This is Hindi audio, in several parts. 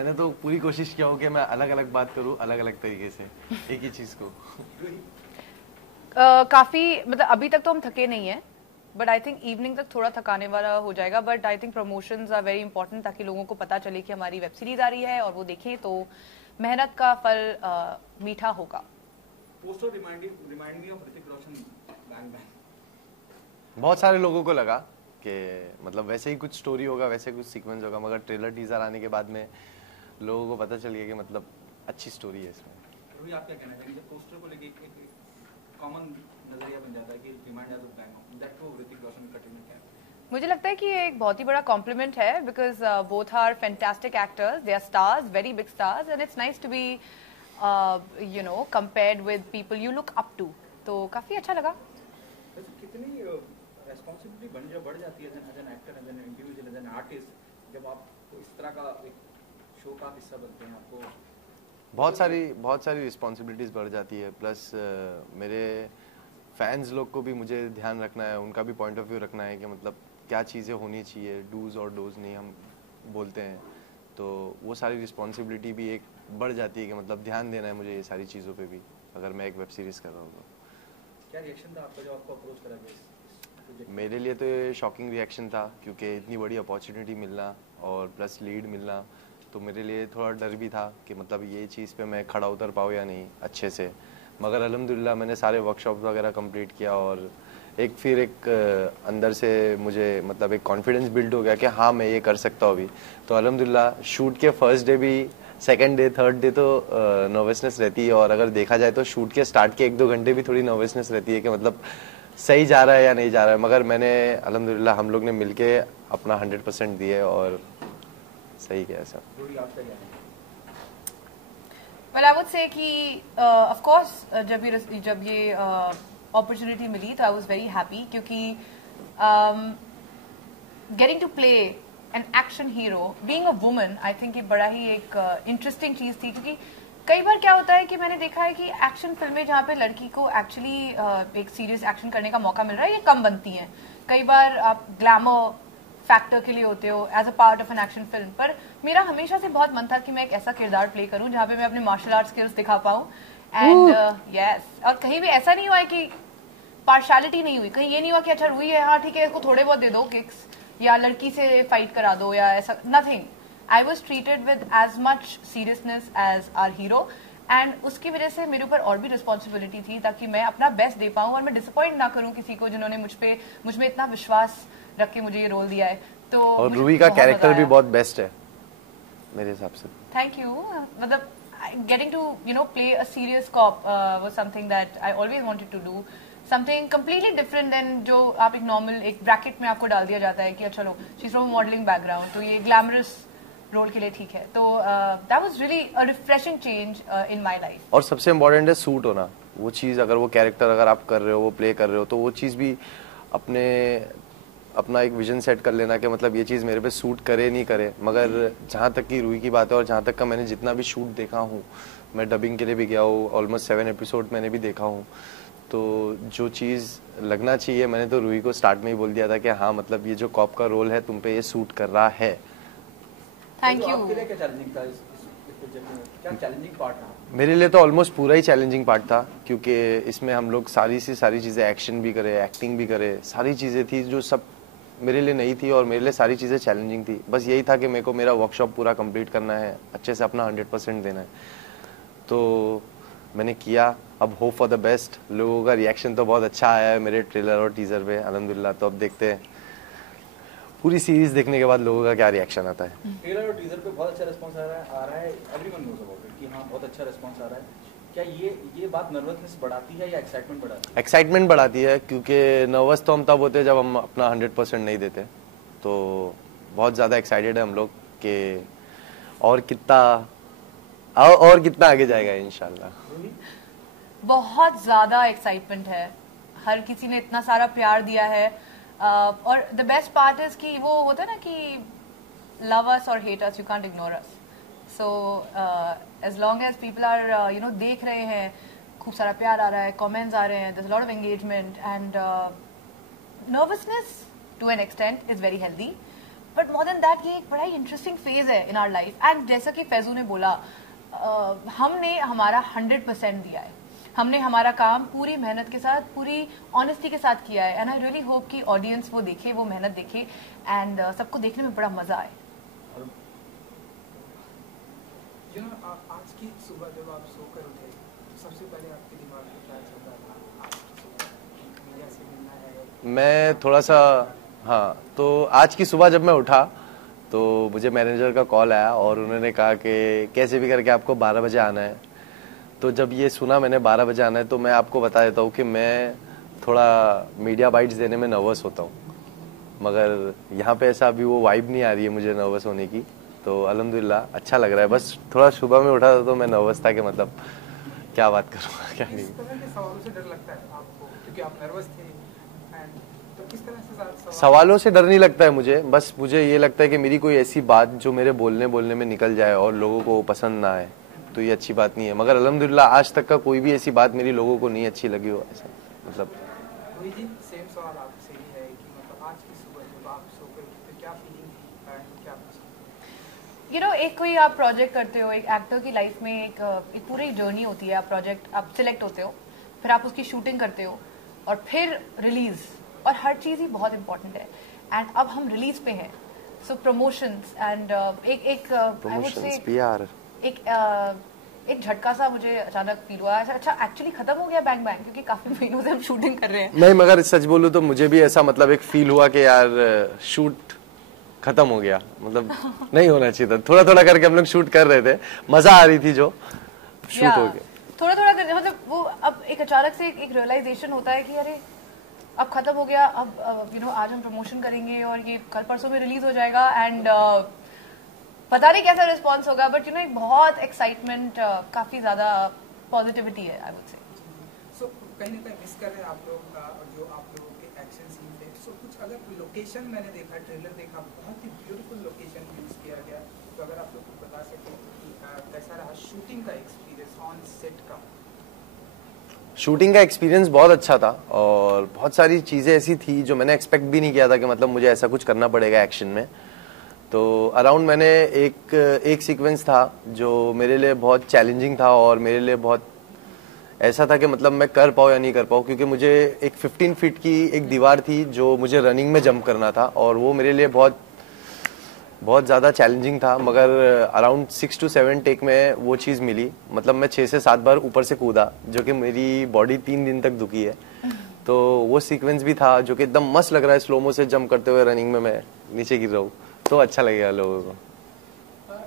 मैंने तो पूरी कोशिश किया हो कि मैं अलग अलग बात करूं, अलग अलग तरीके से एक ही चीज को। काफी मतलब अभी तक तो हम थके नहीं हैं, बट आई थिंक इवनिंग तक थोड़ा थकाने वाला हो जाएगा। But I think promotions are very important, ताकि लोगों को पता चले कि हमारी वेब सीरीज आ रही है और वो देखें तो मेहनत का फल मीठा होगा। Poster remind me of Hrithik Roshan, bang bang. बहुत सारे लोगों को लगा कि मतलब वैसे ही कुछ स्टोरी होगा, वैसे कुछ सीक्वेंस होगा, मगर ट्रेलर टीजर आने के बाद में लोगों को पता चल गया कि मतलब अच्छी स्टोरी है इसमें। रोही, आप क्या कहना चाहेंगे? पोस्टर को लेके एक कॉमन नजरिया बन जाता है कि remind us of bang, that to Hrithik Roshan cutting क्या? मुझे लगता है कि ये एक बहुत ही बड़ा कॉम्प्लीमेंट है, because both are fantastic actors, they are stars, very big stars, and it's nice to be you know compared with people you look up to. तो काफी अच्छा लगा। कितनी रेस्पॉन्सिबिलिटी बढ़ जाती है as an actor, as an individual, as an artist, जब आप इस तरह का एक शो का हिस्सा बनते हैं? आपको बहुत सारी रिस्पॉन्सिबिलिटीज बढ़ जाती है। प्लस मेरे फैंस लोग को भी मुझे ध्यान रखना है, उनका भी पॉइंट ऑफ व्यू रखना है कि मतलब क्या चीज़ें होनी चाहिए, डूज और डोज नहीं हम बोलते हैं, तो वो सारी रिस्पॉन्सिबिलिटी भी एक बढ़ जाती है कि मतलब ध्यान देना है मुझे ये सारी चीज़ों पे भी, अगर मैं एक वेब सीरीज़ कर रहा हूँ तो। क्या रिएक्शन था आपका जब आपको अप्रोच करा गया? मेरे लिए तो ये शॉकिंग रिएक्शन था, क्योंकि इतनी बड़ी अपॉर्चुनिटी मिलना और प्लस लीड मिलना, तो मेरे लिए थोड़ा डर भी था कि मतलब ये चीज़ पे मैं खड़ा उतर पाऊँ या नहीं अच्छे से। मगर अल्हम्दुलिल्लाह मैंने सारे वर्कशॉप वगैरह कंप्लीट किया और एक अंदर से मुझे मतलब एक कॉन्फिडेंस बिल्ड हो गया कि हाँ मैं ये कर सकता हूँ अभी। तो अल्हम्दुलिल्लाह शूट के फर्स्ट डे भी, सेकंड डे, थर्ड डे तो नर्वसनेस रहती है, और अगर देखा जाए तो शूट के स्टार्ट के 1-2 घंटे भी थोड़ी नर्वसनेस रहती है कि मतलब सही जा रहा है या नहीं जा रहा है। मगर मैंने अल्हम्दुलिल्लाह हम लोग ने मिलके अपना 100% दिए और सही किया सब। Well, I would say कि of course जब ये opportunity मिली तो I was very happy, क्योंकि getting to play an action hero, being a woman, I think ये बड़ा ही एक interesting चीज़ थी, क्योंकि कई बार क्या होता है कि मैंने देखा है कि एक्शन फिल्में जहाँ पे लड़की को एक्चुअली एक सीरियस एक्शन करने का मौका मिल रहा है, ये कम बनती हैं। कई बार आप ग्लैमर फैक्टर के लिए होते हो as a part of an action film, पर मेरा हमेशा से बहुत मन था कि मैं एक ऐसा किरदार प्ले करूं जहाँ पे मैं अपने मार्शल आर्ट स्किल्स दिखा पाऊं। एंड यस, और कहीं भी ऐसा नहीं हुआ है कि पार्शियलिटी नहीं हुई, कहीं ये नहीं हुआ कि अच्छा रूही है, हाँ ठीक है इसको थोड़े बहुत दे दो किक्स, या लड़की से फाइट करा दो, या ऐसा nothing. I was treated with as much seriousness as our hero, and उसकी वजह से मेरे ऊपर और भी रिस्पॉन्सिबिलिटी थी ताकि मैं अपना बेस्ट दे पाऊं और मैं डिसअपॉइंट ना करूं किसी को जिन्होंने मुझ में इतना विश्वास रख के मुझे ये रोल दिया है। तो और रूही का कैरेक्टर भी बहुत बेस्ट है मेरे हिसाब से। Thank you. मतलब getting to play a serious cop was something that I always wanted to do, something completely different than जो आप एक नॉर्मल एक ब्रैकेट में आपको डाल दिया जाता है कि अच्छा लो she's from मॉडलिंग बैकग्राउंड, तो ये ग्लैमरस रोल के लिए ठीक है। तो that was really a refreshing change in my life। और सबसे इम्पोर्टेंट है सूट होना, वो चीज़ अगर वो कैरेक्टर अगर आप कर रहे हो, वो प्ले कर रहे हो, तो वो चीज़ भी अपना एक विजन सेट कर लेना कि मतलब ये चीज़ मेरे पे सूट करे नहीं करे। मगर जहाँ तक की रूही की बात है और जहाँ तक का मैंने जितना भी शूट देखा हूँ, मैं डबिंग के लिए भी गया हूँ, ऑलमोस्ट 7 एपिसोड मैंने भी देखा हूँ, तो जो चीज़ लगना चाहिए मैंने तो रूही को स्टार्ट में ही बोल दिया था कि हाँ मतलब ये जो कॉप का रोल है तुम पे ये सूट कर रहा है। Thank you. आपके लिए क्या चैलेंजिंग था इस प्रोजेक्ट में? क्या चैलेंजिंग पार्ट था? मेरे लिए तो ऑलमोस्ट पूरा ही चैलेंजिंग पार्ट था, क्योंकि इसमें हम लोग सारी चीज़ें, एक्शन भी करे, एक्टिंग भी करे, सारी चीज़ें थी जो सब मेरे लिए नई थी और मेरे लिए सारी चीज़ें चैलेंजिंग थी। बस यही था कि मेरे को मेरा वर्कशॉप पूरा कंप्लीट करना है, अच्छे से अपना 100% देना है, तो मैंने किया। अब होप फॉर द बेस्ट। लोगों का रिएक्शन तो बहुत अच्छा आया है मेरे ट्रेलर और टीज़र पे अल्हम्दुलिल्लाह। तो अब देखते हैं पूरी सीरीज देखने के बाद लोगों का क्या रिएक्शन आता है। ट्रेलर और टीजर पे बहुत अच्छा रिस्पांस आ रहा है, एवरीवन नोज अबाउट इट कि हाँ बहुत अच्छा रिस्पांस आ रहा है। क्या ये बात नर्वसनेस बढ़ाती है या एक्साइटमेंट बढ़ाती है? एक्साइटमेंट बढ़ाती है, क्योंकि नर्वस तो हम तब होते हैं जब हम अपना 100% नहीं देते। तो बहुत ज़्यादा एक्साइटेड है हम लोग कि और कितना आगे जाएगा इंशाल्लाह। बहुत ज़्यादा एक्साइटमेंट है, हर किसी ने इतना सारा प्यार दिया है, और द बेस्ट पार्ट इज कि वो होता है ना कि लव अस और hate us, you can't ignore us. So as long as people are देख रहे हैं, खूब सारा प्यार आ रहा है, कमेंट्स आ रहे हैं, there is a lot of engagement, and nervousness to an extent is very healthy, but more than that ये एक बड़ा ही इंटरेस्टिंग फेज है इन आवर लाइफ. एंड जैसा कि फैजू ने बोला, हमने हमारा 100% दिया है. हमने हमारा काम पूरी मेहनत के साथ, पूरी ऑनेस्टी के साथ किया है. एंड आई रियली होप कि ऑडियंस वो देखे, वो मेहनत देखे, एंड सबको देखने में बड़ा मजा आए. आज की सुबह जब आप सोकर उठे, सबसे पहले आपके दिमाग में क्या चल रहा था? आज की सुबह मीडिया से मिलना है. मैं थोड़ा सा, हाँ, तो आज की सुबह जब मैं उठा तो मुझे मैनेजर का कॉल आया और उन्होंने कहा कि कैसे भी करके आपको 12 बजे आना है. तो जब ये सुना मैंने 12 बजे आना है, तो मैं आपको बता देता हूँ कि मैं थोड़ा मीडिया बाइट्स देने में नर्वस होता हूँ, मगर यहाँ पे ऐसा अभी वो वाइब नहीं आ रही है मुझे नर्वस होने की. तो अल्हम्दुलिल्लाह अच्छा लग रहा है. बस थोड़ा सुबह में उठा था तो मैं नर्वस था कि मतलब क्या बात करूँगा क्या नहीं. किस तरह के सवालों से डर लगता है आपको, क्योंकि आप नर्वस थे, एंड तो किस तरह से सवालों से डर नहीं लगता है मुझे. बस मुझे ये लगता है कि मेरी कोई ऐसी बात जो मेरे बोलने में निकल जाए और लोगों को पसंद ना आए, तो ये अच्छी बात नहीं है. मगर अल्हम्दुलिल्लाह आज तक का कोई भी ऐसी बात मेरी लोगों को नहीं अच्छी लगी हो. ऐसा मतलब जी सेम सवाल आपसे ही है कि मतलब आज की सुबह जब आप सोकर उठे क्या फीलिंग थी एंड क्या यू नो, एक कोई आप प्रोजेक्ट करते हो, एक एक्टर की लाइफ में एक पूरी जर्नी होती है. आप प्रोजेक्ट, आप सिलेक्ट होते हो, फिर आप उसकी शूटिंग करते हो और फिर रिलीज, और हर चीज ही बहुत इंपॉर्टेंट है. एंड अब हम रिलीज पे हैं, सो प्रमोशंस एंड एक आई वुड से PR एक झटका सा मुझे अचानक फील हुआ. अच्छा एक्चुअली खत्म हो गया बैंग बैंग, क्योंकि काफी महीनों से हम शूटिंग कर रहे हैं. नहीं, मगर सच बोलूं तो मुझे भी ऐसा मतलब एक फील हुआ कि यार शूट खत्म हो गया, मतलब नहीं होना चाहिए था. थोड़ा थोड़ा करके हम लोग शूट कर रहे थे, मजा आ रही थी, जो शूट हो गया. थोड़ा थोड़ा करके मतलब वो अब एक अचानक से एक रियलाइजेशन होता है कि अरे अब खत्म हो गया. अब यू नो आज हम प्रमोशन करेंगे और ये कल परसों में रिलीज हो जाएगा. एंड पता नहीं कैसा रिस्पॉन्स होगा, बट यू नो एक बहुत एक्साइटमेंट, काफी ज्यादा पॉजिटिविटी है आई वुड से. सो कहीं ना कहीं मिस कर रहे हैं आप लोग जो आप लोगों के एक्शन सीन थे. सो कुछ अगर लोकेशन मैंने देखा, ट्रेलर देखा, बहुत ही ब्यूटीफुल लोकेशन यूज किया गया, तो अगर आप लोग को बता सकें कि कैसा रहा शूटिंग का एक्सपीरियंस ऑन सेट का. शूटिंग का एक्सपीरियंस बहुत अच्छा था और बहुत सारी चीजें ऐसी थी जो मैंने एक्सपेक्ट भी नहीं किया था कि मतलब मुझे ऐसा कुछ करना पड़ेगा एक्शन में. तो अराउंड मैंने एक सीक्वेंस था जो मेरे लिए बहुत चैलेंजिंग था और मेरे लिए बहुत ऐसा था कि मतलब मैं कर पाऊँ या नहीं कर पाऊँ, क्योंकि मुझे एक 15 फीट की एक दीवार थी जो मुझे रनिंग में जंप करना था और वो मेरे लिए बहुत ज़्यादा चैलेंजिंग था. मगर अराउंड 6 to 7 टेक में वो चीज़ मिली. मतलब मैं 6 से 7 बार ऊपर से कूदा, जो कि मेरी बॉडी 3 दिन तक दुखी है. तो वो सीक्वेंस भी था जो कि एकदम मस्त लग रहा है, स्लोमो से जंप करते हुए रनिंग में मैं नीचे गिर रहा हूँ, तो अच्छा लगेगा लोगों को.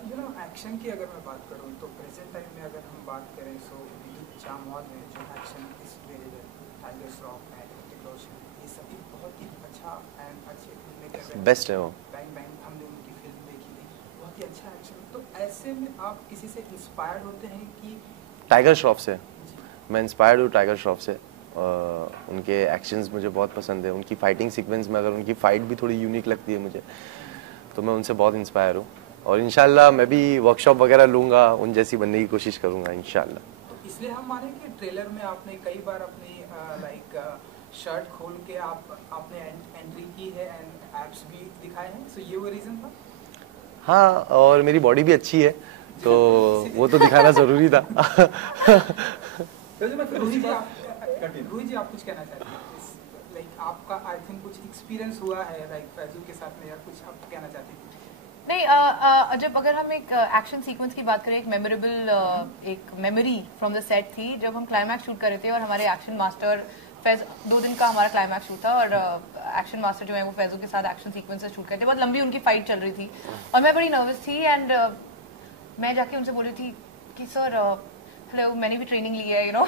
यू नो एक्शन की अगर मैं बात करूं तो प्रेजेंट टाइम में अगर हम बात करें सो विद्युत जामवाल में जो action is very well, Tiger Shroff and Hrithik Roshan, ये सभी बहुत ही अच्छा एंड अच्छे फिल्म कर रहे हैं. बेस्ट है वो. बैंग बैंग हमने उनकी फिल्म देखी थी, बहुत ही अच्छा एक्शन. तो ऐसे में आप किसी से इंस्पायर्ड होते हैं कि? टाइगर श्रॉफ से मैं इंस्पायर्ड हूँ. टाइगर श्रॉफ से उनके एक्शंस मुझे बहुत पसंद है. उनकी फाइटिंग सीक्वेंस में अगर उनकी फाइट भी थोड़ी यूनिक लगती है मुझे, तो मैं उनसे बहुत इंस्पायर हूँ. और इंशाल्लाह मैं भी वर्कशॉप वगैरह लूंगा, उन जैसी बनने की कोशिश करूंगा इंशाल्लाह. तो इसलिए हम माने कि ट्रेलर में आपने कई बार अपनी लाइक शर्ट खोल के आपने एंट्री की है एंड एब्स भी दिखाए हैं, सो ये वो रीजन था? हाँ, और मेरी बॉडी भी अच्छी है, तो वो तो दिखाना जरूरी था. रोहित जी आप कुछ कहना चाहते हैं? लाइक आपका आई थिंक कुछ एक्सपीरियंस हुआ है लाइक फैजू के साथ में, या कुछ आप कहना चाहते हैं? नहीं, जब अगर हम एक एक्शन सीक्वेंस की बात करें, एक मेमोरेबल एक मेमोरी फ्रॉम द सेट थी जब हम क्लाइमैक्स शूट कर रहे थे और हमारे एक्शन मास्टर फैज 2 दिन का हमारा क्लाइमैक्स शूट था और एक्शन मास्टर जो है वो फैजू के साथ एक्शन सीक्वेंसेस शूट करते. बहुत लंबी उनकी फाइट चल रही थी और मैं बड़ी नर्वस थी. एंड मैं जाके उनसे बोल रही थी कि सर हेलो, मैंने भी ट्रेनिंग ली है, यू नो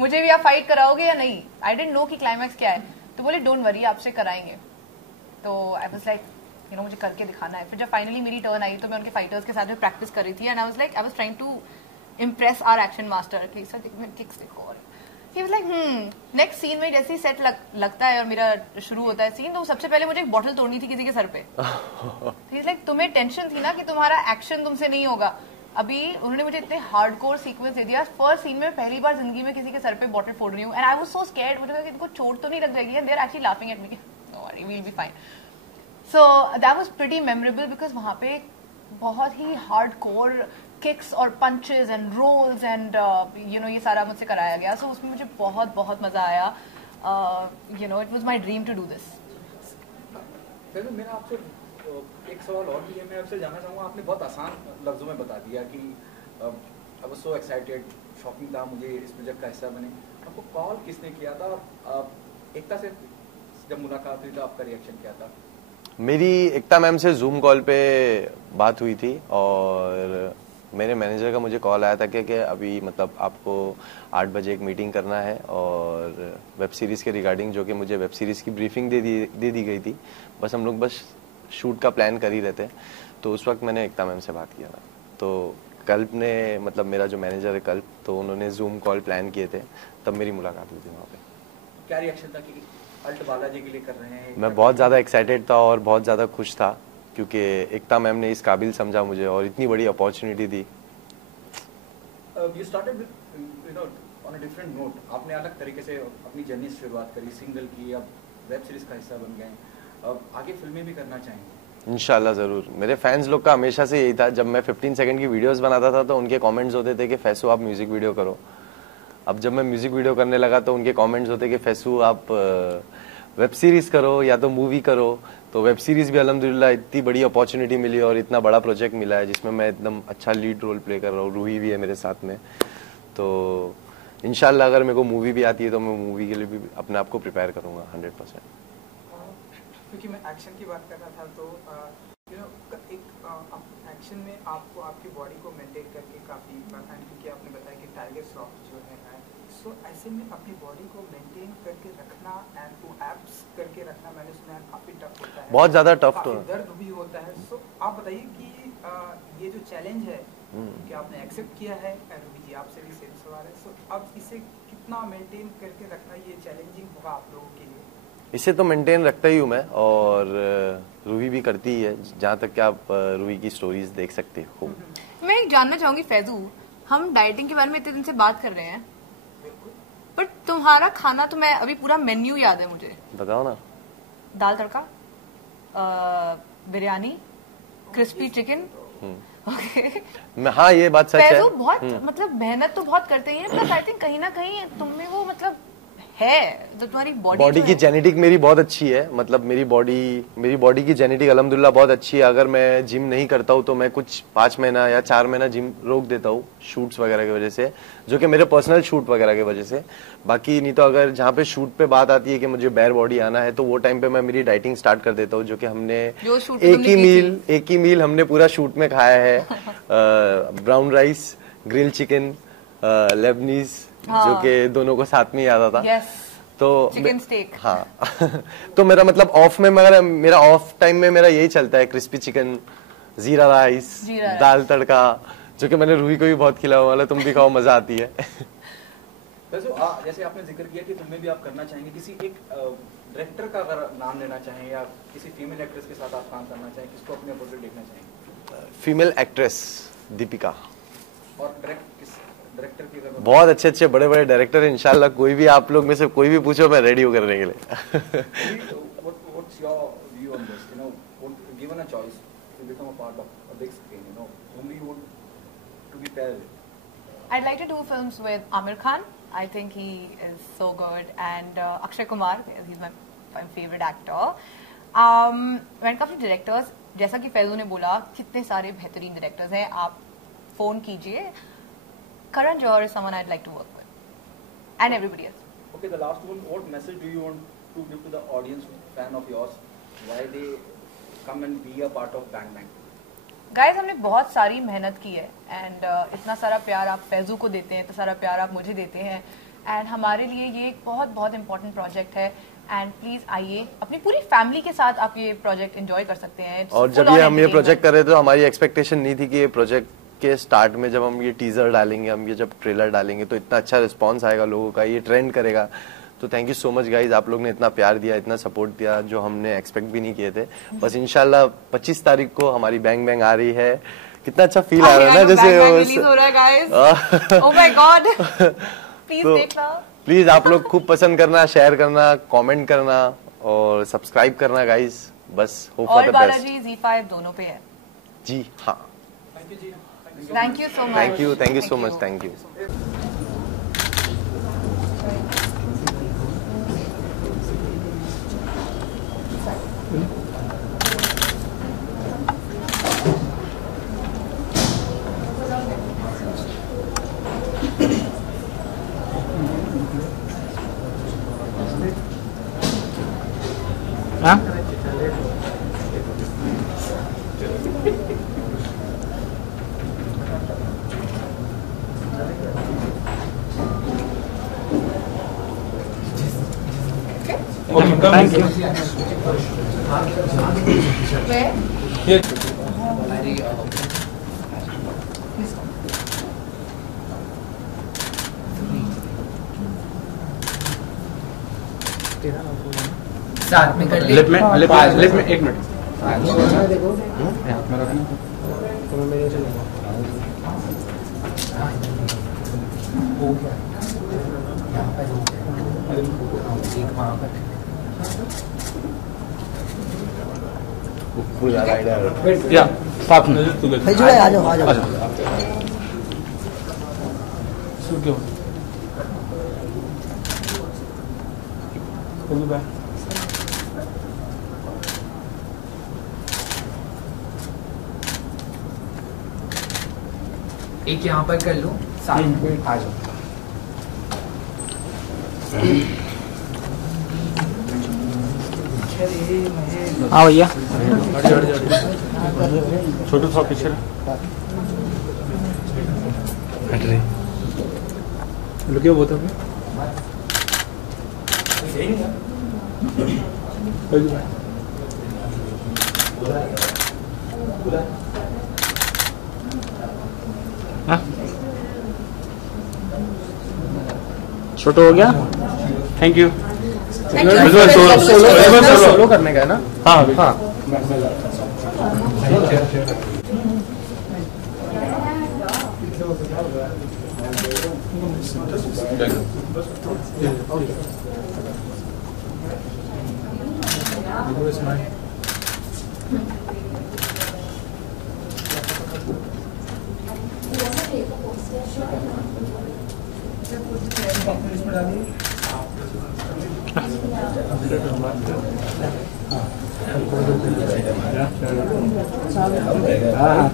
मुझे भी आप फाइट कराओगे या नहीं? आई डेंट नो कि क्लाइमैक्स क्या है. तो बोले डोंट वरी, आपसे कराएंगे. तो I was like you know मुझे करके दिखाना है. फिर जब फाइनली मेरी टर्न आई तो मैं उनके फाइटर्स के साथ में प्रैक्टिस कर रही थी. And I was trying to impress our action master कि सर किक्स देखो. और he was like next scene में जैसे ही सेट लगता है और मेरा शुरू होता है सीन, तो सबसे पहले मुझे एक बॉटल तोड़नी थी किसी के सर पे. ही वाज लाइक तुम्हें टेंशन थी ना कि तुम्हारा एक्शन तुमसे नहीं होगा. अभी उन्होंने मुझे इतने हार्डकोर सीक्वेंस दे दिया. फर्स्ट सीन में पहली बार जिंदगी में किसी के सर पे बॉटल फोड़ रही हूँ. And I was so scared. मुझे लगा कि इनको चोट तो नहीं लग जाएगी. And they are actually laughing at me. No worry, we will be fine. So that was pretty memorable because वहाँ पे बहुत ही hardcore kicks और punches and rolls and ये सारा मुझसे कराया गया. So उसमें मुझे बहुत मजा आया. It was my dream to do this. फिर मेरा आपसे एक सवाल और भी है. मैं आपसे जानना चाहूँगा, आपने बहुत आसान लफ्जों में बता दिया कि आई वाज सो एक्साइटेड, शॉकिंग था मुझे इस प्रोजेक्ट का हिस्सा बने. आपको कॉल किसने किया था और एकता से जब मुलाकात हुई तो आपका रिएक्शन क्या था? मेरी एकता मैम से जूम कॉल पे बात हुई थी और मेरे मैनेजर का मुझे कॉल आया था कि अभी मतलब आपको 8 बजे एक मीटिंग करना है और वेब सीरीज़ के रिगार्डिंग, जो कि मुझे वेब सीरीज़ की ब्रीफिंग दे दी गई थी. बस हम लोग बस शूट का प्लान कर ही रहे थे. तो उस वक्त मैंने एकता मैम से बात किया था. तो कल्प ने, मतलब मेरा जो मैनेजर है कल्प, तो उन्होंने जूम कॉल प्लान किए थे, तब मेरी मुलाकात हुई थी वहाँ पे. क्या रिएक्शन था कि अल्ट बालाजी के लिए कर रहे हैं? मैं बहुत ज़्यादा एक्साइटेड था और बहुत ज़्यादा खुश था क्योंकि एकता मैम ने इस काबिल समझा मुझे और इतनी बड़ी opportunity the. You started with, on a different note. आपने अलग तरीके से अपनी जर्नी से शुरुआत करी, सिंगल की, अब वेब सीरीज का हिस्सा बन गए. अब आगे फिल्में भी करना चाहेंगे? इंशाल्लाह ज़रूर. मेरे फैंस लोग का हमेशा से यही था. जब मैं 15 सेकंड की वीडियोस बनाता था तो उनके कमेंट्स होते थे कि फैसू आप म्यूजिक वीडियो करो. अब जब मैं म्यूजिक वीडियो करने लगा तो उनके कमेंट्स होते कि फैसू आप वेब सीरीज करो या तो मूवी करो. तो वेब सीरीज भी अल्हम्दुलिल्लाह इतनी बड़ी अपॉर्चुनिटी मिली और इतना बड़ा प्रोजेक्ट मिला है जिसमें मैं एकदम अच्छा लीड रोल प्ले कर रहा हूँ. रूही भी है मेरे साथ में. तो इंशाल्लाह अगर मेरे को मूवी भी आती है तो मैं मूवी के लिए भी अपने आप को प्रिपेयर करूँगा 100%. क्योंकि मैं एक्शन की बात कर रहा था तो एक्शन में आपको आपकी बॉडी को मेंटेन करके काफ़ी, क्योंकि आपने बताया कि टाइगर श्रॉफ जो है, सो ऐसे में अपनी बॉडी को मेंटेन करके रखना एंड टू एब्स करके रखना, मैंने सुना है काफ़ी टफ होता है, बहुत ज़्यादा टफ. तो दर्द भी होता है. सो आप बताइए कि ये जो चैलेंज है कि आपने एक्सेप्ट किया है, रूही जी आपसे भी सेम सवाल है, सो अब इसे कितना मेंटेन करके रखना ये चैलेंजिंग होगा आप लोगों के लिए? इसे तो मेंटेन रखता ही हूँ मैं और रूही भी करती ही है, जहाँ तक कि आप रूही की स्टोरीज देख सकते हो. मैं जानना चाहूंगी फैजू, हम डाइटिंग के बारे में इतने दिन से बात कर रहे हैं, बट तुम्हारा खाना तो मैं अभी पूरा मेन्यू याद है मुझे. बताओ ना. दाल तड़का, बिरयानी, क्रिस्पी चिकन. ओके. हाँ ये बात सच है. फैजू बहुत मतलब मेहनत तो बहुत करते हैं, प्लस आई थिंक कहीं ना कहीं तुम में वो मतलब है जो तुम्हारी बॉडी की जेनेटिक मेरी बहुत अच्छी है. मतलब मेरी बॉडी की जेनेटिक अल्हम्दुलिल्लाह बहुत अच्छी है. अगर मैं जिम नहीं करता हूँ तो मैं कुछ 5 महीना या 4 महीना जिम रोक देता हूँ शूट्स वगैरह की वजह से, जो कि मेरे पर्सनल शूट वगैरह की वजह से. बाकी नहीं तो अगर जहाँ पे शूट पे बात आती है कि मुझे बेयर बॉडी आना है तो वो टाइम पे मैं मेरी डाइटिंग स्टार्ट कर देता हूँ, जो कि हमने एक ही मील हमने पूरा शूट में खाया है. Brown rice, grill chicken, Lebanese, जो कि दोनों को साथ में याद आता. yes. तो चिकन स्टेक. हाँ. तो मेरा मतलब ऑफ में मेरा ऑफ टाइम में मेरा यही चलता है, क्रिस्पी चिकन, जीरा राइस, दाल तड़का, जो कि मैंने रूही को भी बहुत खिलाया वाला. तुम भी खाओ, मजा आती है. जैसे आपने जिक्र किया कि फिल्में भी आप करना चाहेंगे, किसी एक डायरेक्टर का अगर नाम लेना चाहें या किसी फीमेल एक्ट्रेस के साथ आप काम करना चाहें, किसको अपने अपोजिट देखना चाहेंगे? Female actress Deepika. और डायरेक्टर की अगर बहुत अच्छे बड़े डायरेक्टर है. इंशाल्लाह कोई भी आप लोग में से कोई भी पूछो, मैं रेडी हूँ करने के लिए. What's your view on this? Given a choice to become a part of a big screen, whom do you want to be paired with? I'd like to do films with Amir Khan. I think he is so good, and Akshay Kumar, he's my favorite actor. When it comes to directors, जैसा कि फैजू ने बोला, कितने सारे बेहतरीन डायरेक्टर्स हैं, आप फोन कीजिए. Karan Johar is someone I'd like to work with, and everybody else. Okay, the last one. What message do you want to give to the audience, fan of yours, why they come and be a part of Bang Bang? Guys, हमने बहुत सारी मेहनत की है, and इतना सारा प्यार आप फैजू को देते हैं, इतना सारा प्यार आप मुझे देते हैं, and हमारे लिए ये एक बहुत important प्रोजेक्ट है. एंड प्लीज आइए, अपनी पूरी फैमिली के साथ आप ये प्रोजेक्ट एंजॉय कर सकते हैं. और जब हम ये प्रोजेक्ट कर रहे थे तो हमारी एक्सपेक्टेशन नहीं थी कि ये प्रोजेक्ट के स्टार्ट में जब हम ये टीजर डालेंगे, हम ये जब ट्रेलर डालेंगे तो इतना अच्छा रिस्पांस आएगा लोगों का, ये ट्रेंड करेगा. तो thank you so much guys, आप लोग ने इतना प्यार दिया, इतना सपोर्ट दिया, जो हमने एक्सपेक्ट भी नहीं किए थे. बस इंशाल्लाह 25 तारीख को हमारी बैंग बैंग आ रही है. कितना अच्छा फील आ रहा है ना, जैसे ओह माय गॉड. प्लीज आप लोग खूब पसंद करना, शेयर करना, कमेंट करना और सब्सक्राइब करना गाइस, बस होप फॉर और द बेस्ट। बालाजी ZEE5 दोनों पे है। जी हाँ, thank you so much. Thank you so much, thank you. हाँ? Thank you. Where? साथ में कर ले। लिप में एक मिनट। या साथ में आ जाओ आ जाओ। एक यहाँ पर कर लो, साथ में आ जाओ। हाँ भैया, छोटू सा पीछे हट रही लुके वो तो छोटू हो गया। Thank you. सोलो करने का है ना? हाँ हाँ।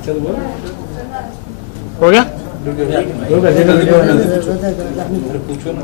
चल बोल हो गया। पूछो ना।